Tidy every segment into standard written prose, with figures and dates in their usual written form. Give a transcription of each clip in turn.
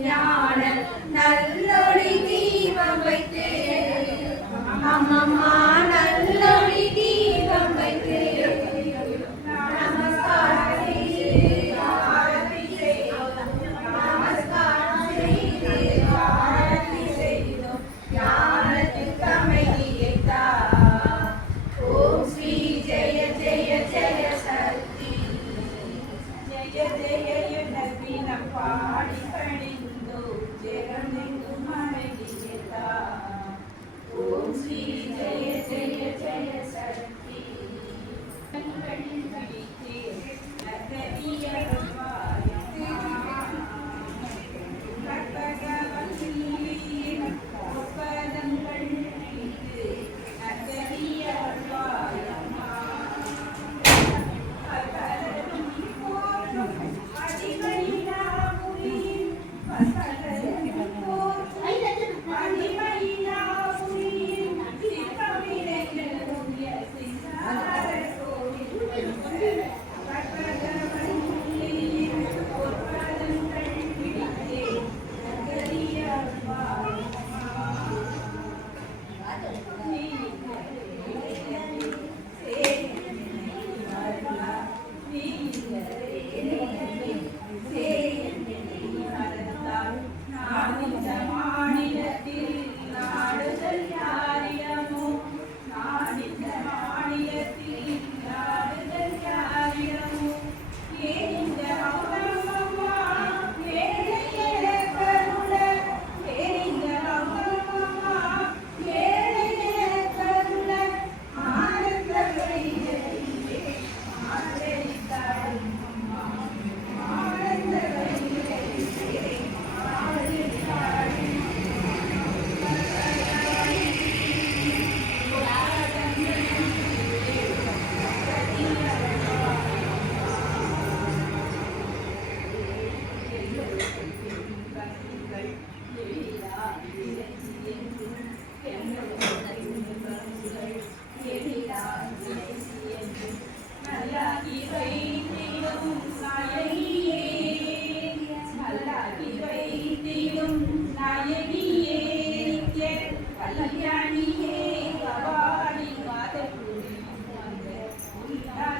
ஞான நல்லொளி தீபம் வைத்து அம்மம்மா நல்லொளி தீபம் வைத்து பாடி பணிந்தோ ஜெகமெங்கும் அழகியதா ஓம் ஸ்ரீ ஜெய ஜெய ஜெய சக்தி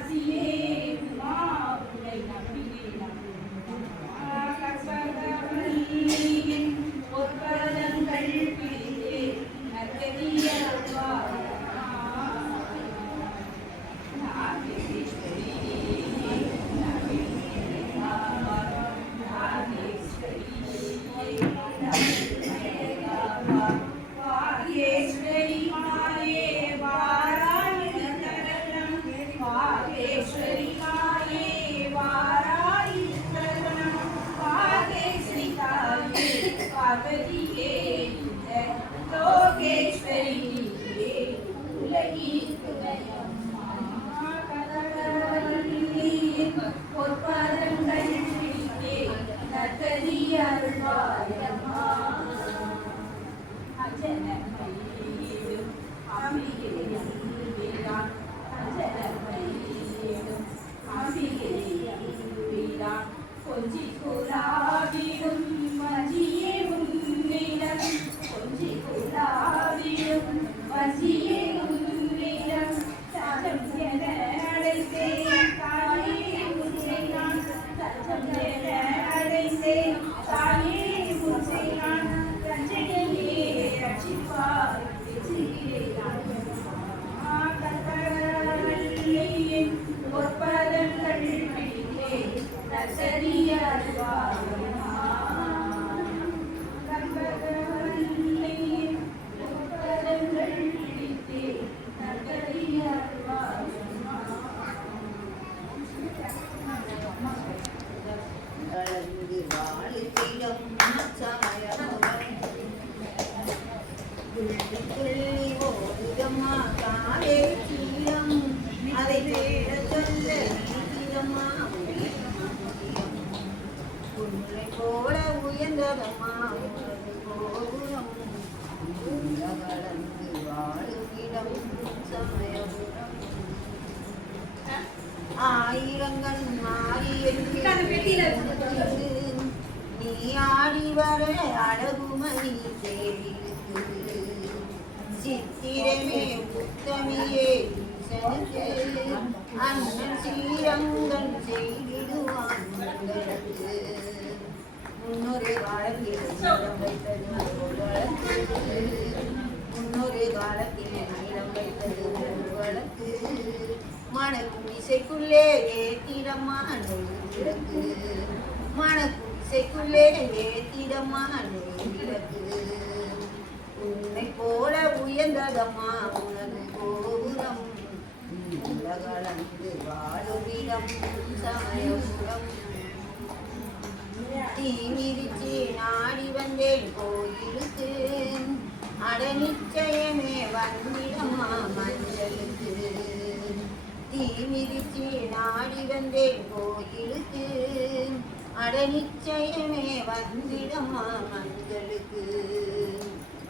பிடித்தே நகரிய ஒப்பதங்கள் பிடித்து நகரிய ஆயிரங்கள் மாறி நீ ஆடி வர அழகுமணி தேவிக்கு சித்திரமே உத்தமியே ஈசனுக்கு அண்ணன் ஸ்ரீரங்கன் செய்திடுவான் உங்களுக்கு முன்னொரு காலத்தில் நீளம் வைத்தது வழக்கு முன்னொரு காலத்தில் நீளம் வைத்தது வழக்கு மணக்கும் இசைக்குள்ளே ஏத்திடமான விளக்கு மணக்கும் இசைக்குள்ளே ஏத்திடமான விளக்கு உன்னை போல உயர்ந்ததம்மா உனது கோபுரம் உலகளந்து வாழுமிடம் சமயபுரம் தீ மிதிச்சு நாடி வந்தேன் கோயிலுக்கு அட நிச்சயமே வந்திடம்மா மஞ்சளுக்கு தீ மிதிச்சு நாடி வந்தேன் கோயிலுக்கு அட நிச்சயமே வந்திடம்மா மஞ்சளுக்கு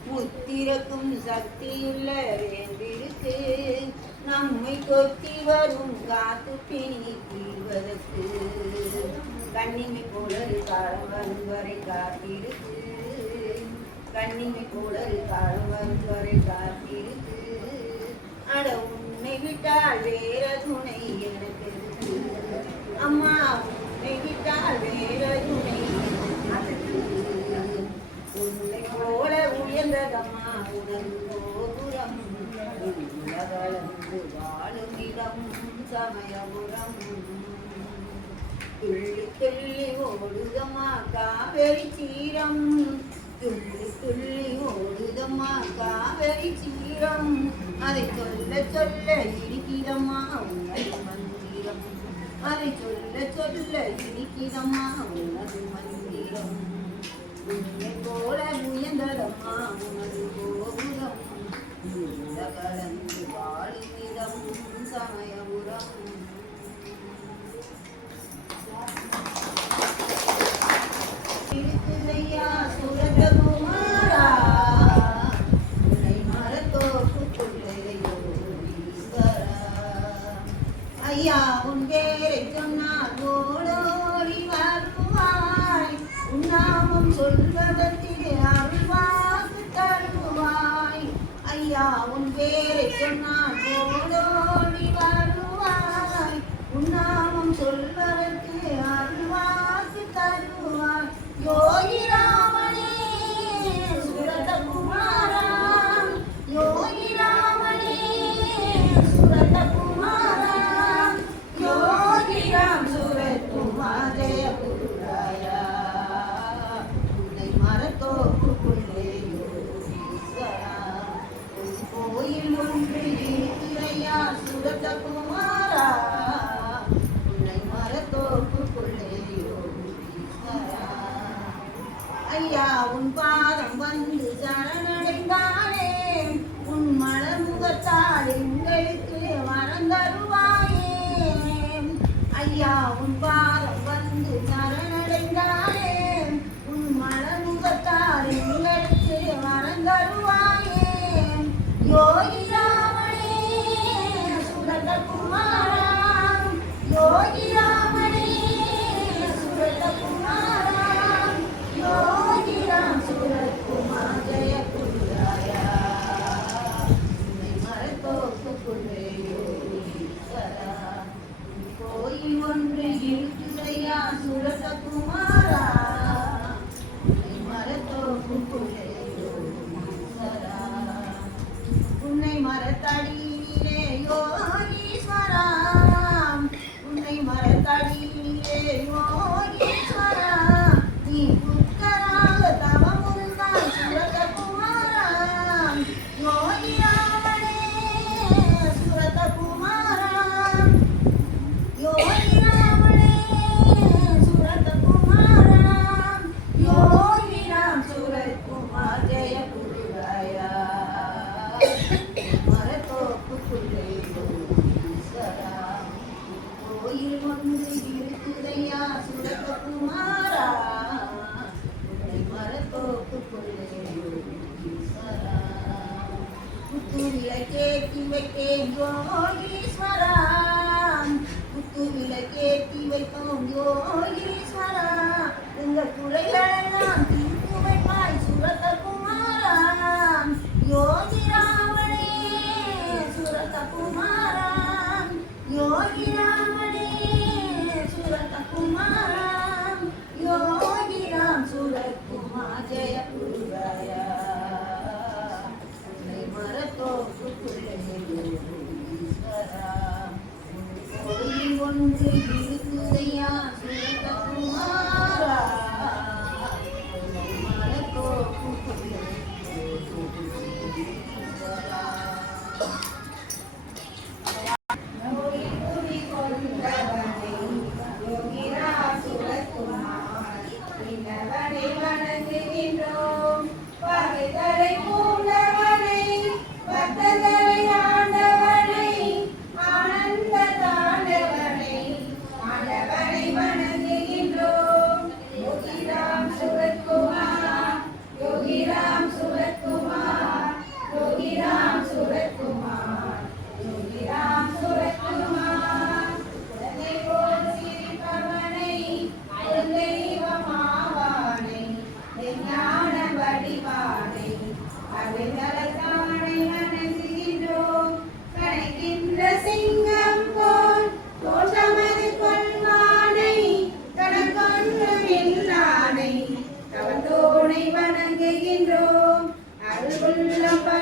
முத்திரக்கும் சக்தியுள்ள வேண்டிருக்கு நம்மை கொத்தி வரும் காத்து பிணி தீர்வதற்கு கண்ணிமை போலரு காலம் வரும் வரை காத்திருக்கு கண்ணிமை போலரு காலம் வரும் வரை காத்திருக்கு அட உன்னை விட்டால் வேற துணை எனக்கு இருக்கு அம்மா உன்னை விட்டால் வேற துணை உன்னை போல உயர்ந்ததம்மா உடல் கோபுரம் உலகளந்து வாழும் இடம் சமயபுரம் துள்ளி துள்ளி ஓடுதம்மா காவேரி சீரம் துள்ளி துள்ளி ஓடுதம்மா காவேரி சீரம் அதை சொல்ல சொல்ல இருக்கிறம்மா உனது மந்திரம் அதை சொல்ல சொல்ல இருக்கிறம்மா உனது மந்திரம் உன்னை போல உயர்ந்ததம்மா உனது கோபுரம் உலகளந்து வாழும் இடம் சமயபுரம் இருக்குதையா சுரதகுமாரா உன்னை மரத்தோப்புக்குள்ளேயோ ஈஸ்வரா ஐயா உன் பேரை சொன்னால் ஓடோடி வருவாய் உன்னாமும் சொல்வதற்கு அருள்வாக்கு தருவாய் ஐயா உன் பேரை சொன்னால் ஓடோடி வருவாய் உன்னாமும் சொல்வதற்கு அருள்வாக்கு தருவாய் யோகி ராமனே சுரதகுமாரா யோகி ராமனே சுரதகுமாரா யோகி ராம் சுரத்குமார் ஜெய குருராயா உன்னை மரத்தோப்புக்குள்ளே யோகீஸ்வரா உன் கோயில் ஒன்று இருக்கிறையா சுரதகுமாரா உன்னை மரத்தோப்புக்குள்ளே யோகீஸ்வரா ஐயா உன் பாதம் வந்து சரணடைந்தானே உன் மலர் முகத்தால் எங்களுக்கு வரம் தருவாயே ஐயா உன் பாதம் வந்து சரணடைந்தானே உன் மலர் முகத்தால் எங்களுக்கு வரம் தருவாயே யோகி ராமனே சுரதகுமாரா யோகி ராமனே சுரதகுமாரா யோகி ராம் சுரத்குமார் ஜெய குருராயா உன்னை மரத்தோப்புக்குள்ளே யோகீஸ்வரா கோயில் ஒன்று இருக்குதையா சுரதகுமாரா உன்னை மரத்தோப்புக்குள்ளே யோகீஸ்வரா உன்னை மரத்தடியிலே யோகீஸ்வரா உன்னை மரத்தடியிலே யோகீஸ்வரா நீ புத்தராக தவமுருந்தாய் சுரதகுமாரா யோகி ராமனே சுரதகுமாரா யோகி ராமனே சுரதகுமாரா யோகி ராம் சுரத்குமார் ஜெய குருராயா மரத்தோப்புக்குள்ளே யோகீஸ்வரா கோயில் ஒன்று இருக்குதையா சுரதகுமாரா உன்னை மரத்தோப்புக்குள்ளே யோகீஸ்வரா புத்துவிலை கேட்டி வைத்தேன் யோகீஸ்வரா குத்து விளக்கேற்றி வைத்தோம் யோகீஸ்வரா எங்கள் குறைகளெல்லாம் தீர்த்து வைப்பாய் சுரத குமாரா யோகி ராமனே சுரத குமாரா யோகி ராமனே சுரத குமாரா யோகி ராம் சுரத் குமார் ஜெய குருராயா உன்னை மரத்தோப்புக்குள்ளே ஈஸ்வரா கோயில் ஒன்று இருக்குதையா சுரத குமாரா உன்னை மரத்தோப்புக்குள்ளே ஈஸ்வரா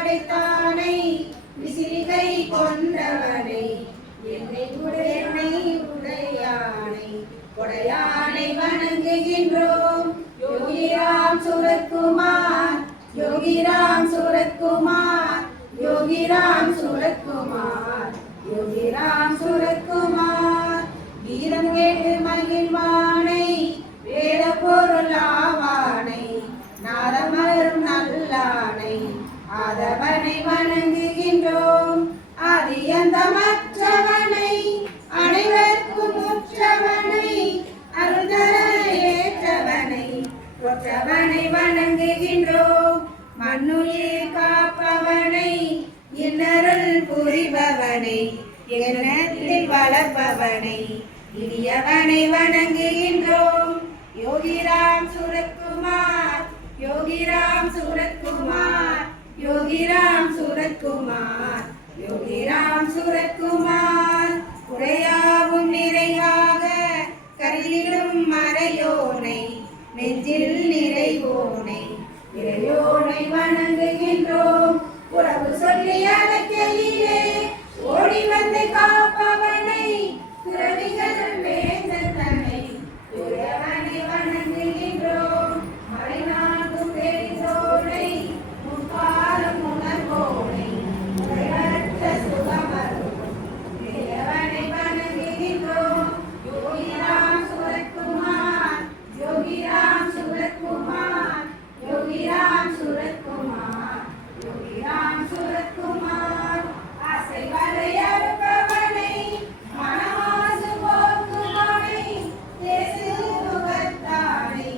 படைத்தானை விசிறிகை கொண்டவனை என்னை உடையனை உடையானை கொடையானை வணங்குகின்றோம் யோகிராம் சுரத்குமார் யோகிராம் சுரத்குமார் யோகிராம் சுரத்குமார் யோகிராம் சுரத்குமார் வீரம் கேட்டு மகிழ்வானை வேத பொருள் ஆவானை நாதமரும் நல்லானை ஆதவனை வணங்குகின்றோம் ஆதியந்தமற்றவனை அனைவருக்கும் உற்றவனை அருள்தர ஏற்றவனை ஒற்றவனை வணங்குகின்றோம் மண்ணுயிர் காப்பவனை இன்னருள் புரிபவனை எண்ணத்தில் வளர்ப்பவனை இனியவனை வணங்குகின்றோம் யோகிராம் சுரத்குமார் யோகிராம் சுரத்குமார் யோகிராம் சுரத்குமார் யோகிராம் சுரத்குமார் உரையாவும் நிறைவாக கருதிடும் மறையோனை நெஞ்சில் நிறைவோனை இறையோனை வணங்குகின்றோம் உறவு சொல்லி அழைக்கையிலே ஓடி வந்து காப்பவனை துறவிகள் வேந்தனை துறவனை வணங்குகின்றோம் மறைநாட்டும் தெரிந்தோனை முற்காலம் உணர்வோனை உரையற்ற சுகமரும் இறைவனை வணங்குகின்றோம் யோகிராம் சுரத்குமார் யோகிராம் சுரத்குமார் யோகிராம் சுரத்குமார் யோகிராம் சுரத்குமார் ஆசை வரையறுப்பவனை மனமாசு போக்குவனை தேசு முகத்தானை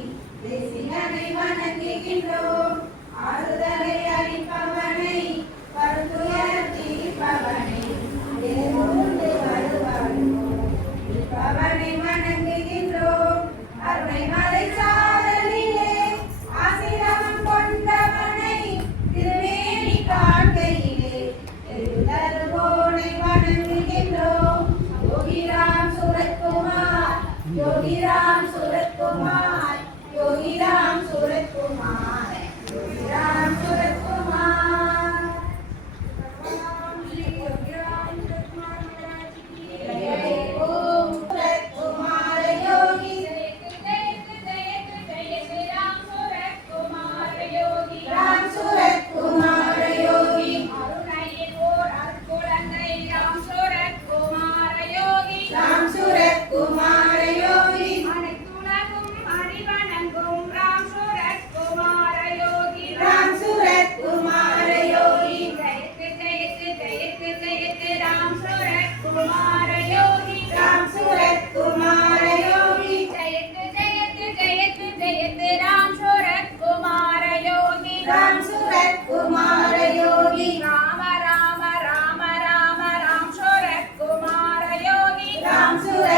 தேசிகனை வணங்குகின்றோம் ஆறுதலை அளிப்பவனை பருத்துயர் தீர்ப்பவனை தேர்ந்து வருவானோ இருப்பவனை வணங்குகின்றோம் அருணை மலை சாரலிலே ஆசிரமம் கொண்டவனை திருவேணி காண்கையிலே தருவோனை வணங்குகின்றோம் யோகிராம் சுரத்குமார் யோகிராம் சுரத்குமார் யோகிராம் சுரத்குமார் யோகிராம் சுரத்குமார் ஓம் சுரத்குமார யோகி ராம் சுரத்குமார யோகி ராம் சுரத்குமார யோகி ராம் சுரத்குமார யோகி ராம் சுரத்குமார யோகி ராம் சுரத்குமார யோகி ராம ராம ராம ராம ராம் சுரத்குமார யோகி ராம் சுரத்குமார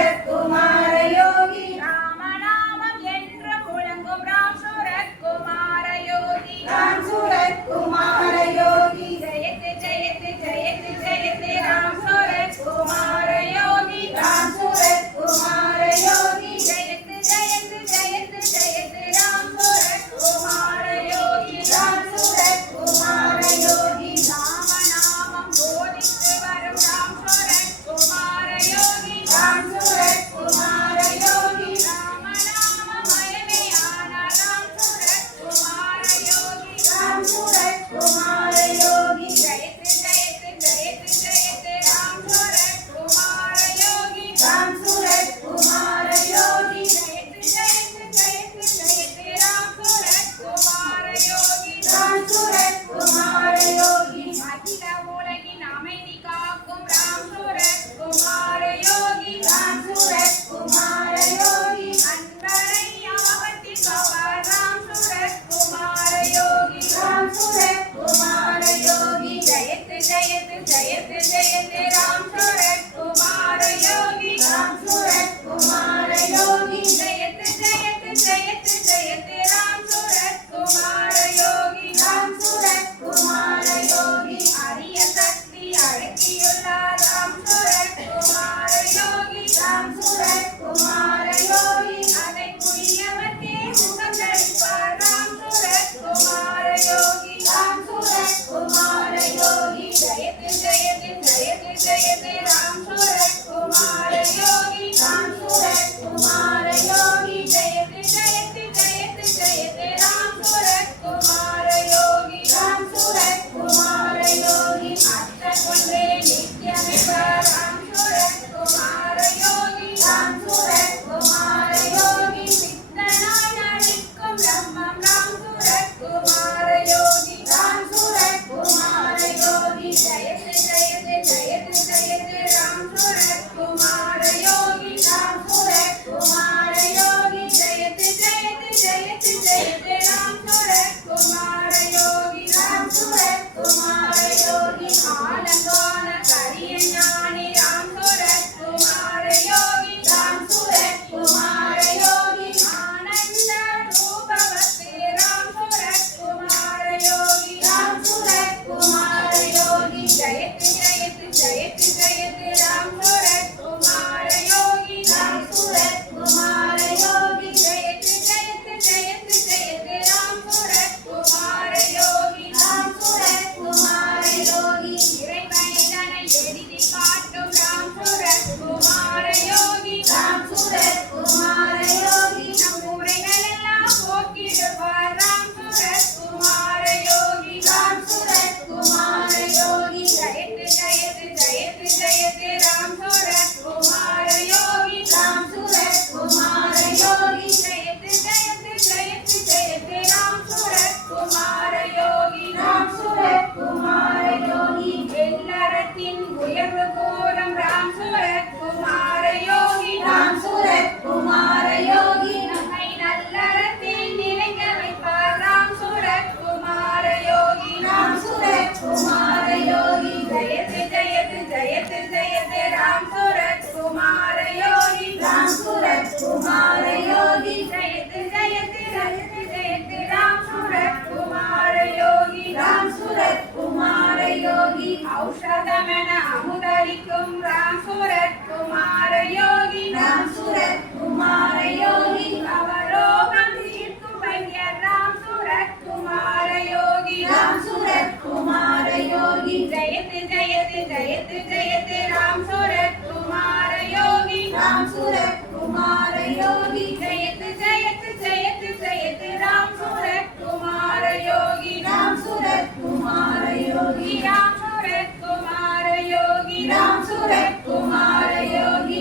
जयते राम सूरत कुमार योगी राम सूरत कुमार योगी जयते जयते जयते जयते राम सूरत कुमार योगी राम सूरत कुमार योगी அரிய சக்தி அடக்கியுள்ளார் ராம் சூரத் குமார யோகி राम सूरत कुमार योगी அதை புரியவத்தே முகம் தரிப்பார் ராம் சூரத் குமார யோகி राम सूरत कुमार योगी ஜெயத்து ஜெயத்து ஜெயத்து ஜெயத்து ராம் சூரத் குமார யோகி राम सूरत कुमार योगी ஜெயத்து ஜெயத்து ஜெயத்து ஜெயத்து ராம் சூரத் குமார யோகி राम सूरत कुमार योगी அத்த கொண்டே நித்யமிப்பார் ராம் சூரத் குமார யோகி राम सूरत कुमार योगी சித்தனாய் நடிக்கும் பிரம்மம் ராம் சூரத் குமார யோகி राम सूरत कुमार योगी ஜெயத்து ஜெயத்து ஜெயத்து ஜெயத்து ராம் சூரத் குமார யோகி राम सूरत कुमार योगी ஜெயத்து ஜெயத்து ஜெயத்து ஜெயத்து ராம் சூரத் குமார யோகி राम सूरत कुमार योगी ஆலங்கான கரிய ஞானி ராம் சூரத் குமார யோகி राम सूरत कुमार योगी ஆனந்த ரூபவத்தே ராம் சூரத் குமார யோகி राम सूरत कुमार योगी ஜெயத்து ஜெயத்து ஜெயத்து ஜெயத்து ராம் சூரத் குமார யோகி राम सूरत कुमार योगी ஜெயத்து ஜெயத்து ஜெயத்து ஜெயத்து ராம் சூரத் குமார யோகி राम सूरत कुमार योगी இறைவனிதனை எழுதி காட்டும் ராம் சூரத் குமார யோகி राम सूरत कुमार योगी நம் உரைகளெல்லாம் போக்கிடுவார் ராம் சூரத் குமார யோகி राम सूरत कुमार योगी ஜெயத்து ஜெயத்து ஜெயத்து ஜெயத்து ராம் சூரத் குமார யோகி राम सूरत कुमार योगी ஜெயத்து ஜெயத்து ஜெயத்து ஜெயத்து ராம் சூரத் குமார யோகி राम सूरत कुमार योगी எல்லாரத்தின் உயர்வு கூறும் ராம் சூரத் குமார யோகி राम सूरत कुमार योगी நம்மை நல்லறத்தில் நிலைக்க வைப்பார் ராம் சூரத் குமார யோகி राम सूरत कुमार योगी ஜெயத்து ஜெயத்து ஜெயத்து ஜெயத்து ராம் சூரத் குமார யோகி राम सूरत कुमार योगी ஜெயத்து ஜெயத்து ஜெயத்து ஜெயத்து ராம் சூரத் குமார யோகி राम सूरत कुमार योगी ஔஷதமென அமுதளிக்கும் ராம் சூரத் குமார யோகி राम सूरत कुमार योगी அவலோகம் தீர்க்கும் வைத்தியர் ராம் சூரத் குமார யோகி राम सूरत कुमार योगी ஜெயத்து ஜெயத்து ஜெயத்து ஜெயத்து ராம் சூரத் குமார யோகி राम सूरत कुमार योगी ஜெயத்து ஜெயத்து ஜெயத்து ஜெயத்து ராம் சூரத் குமார யோகி राम सूरत कुमार योगी ராம் சூரத் குமார யோகி राम सूरत कुमार योगी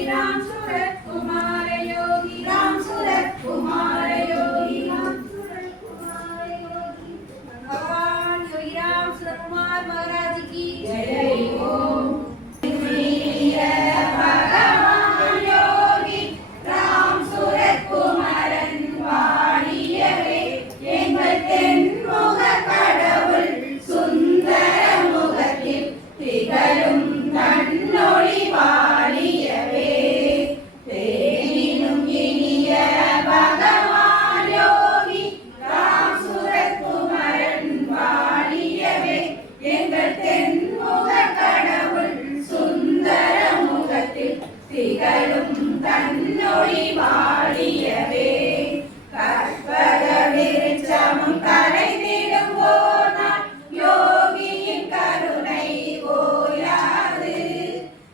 ராம் சூரத் குமார யோகி राम सूरत कुमार योगी भगवान श्री राम सूरत कुमार महाराज की जय ओम वीर भगवान योगी राम सूरत कुमारन வாழியவே எங்கள் தென்முக கடவுள் சுந்தர முகத்தில் திகழும் தன்னொளி வாழியவே தேனினும் இனிய பகவான் யோகி ராம் சூரத் குமரன் வாழியவே எங்கள் தென்முக கடவுள் சுந்தர முகத்தில் திகழும் தன்னொளி வாழியவே கற்பக விருட்சமும் கலைந்திடும் போனால் யோகியின் கருணை ஓயாது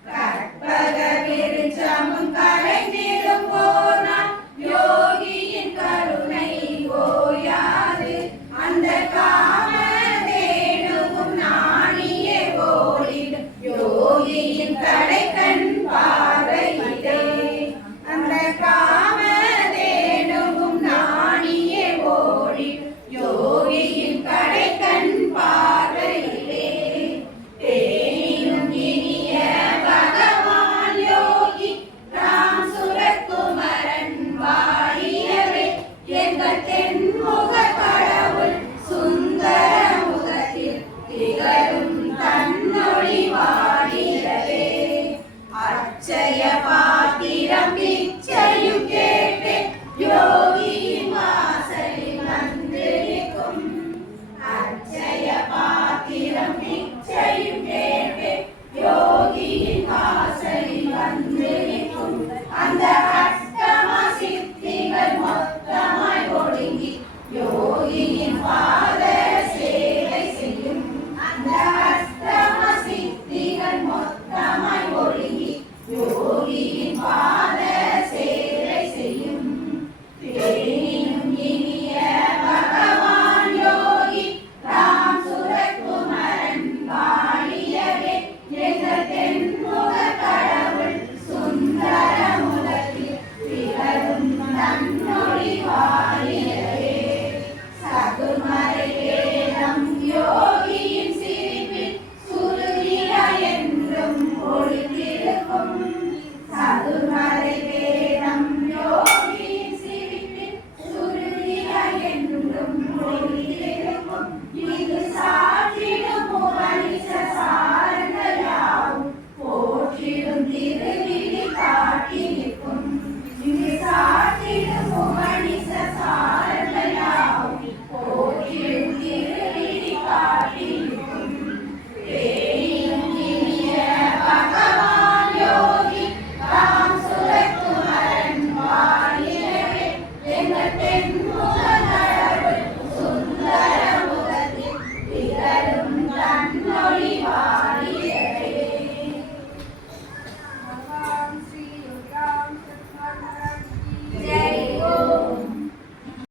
கற்பக விருட்சமும் கலைந்திடும் போனால் யோகியின் கருணை ஓயாது அந்த காமதேனுவும் நாணியே ஓடிடும் யோகியின் கடைக்கண் பார்வையிலே அந்த காமதேனுவும் நாணியே ஓடிடும் யோகியின் கடைக்கண் பார்வையிலே தேனினும் இனிய பகவான் யோகி ராம் சூரத் குமரன் வாழியவே எங்கள் தென்முக கடவுள் சுந்தர முகத்தில் திகழும் தன்னொளி வாழியவே யோகியின்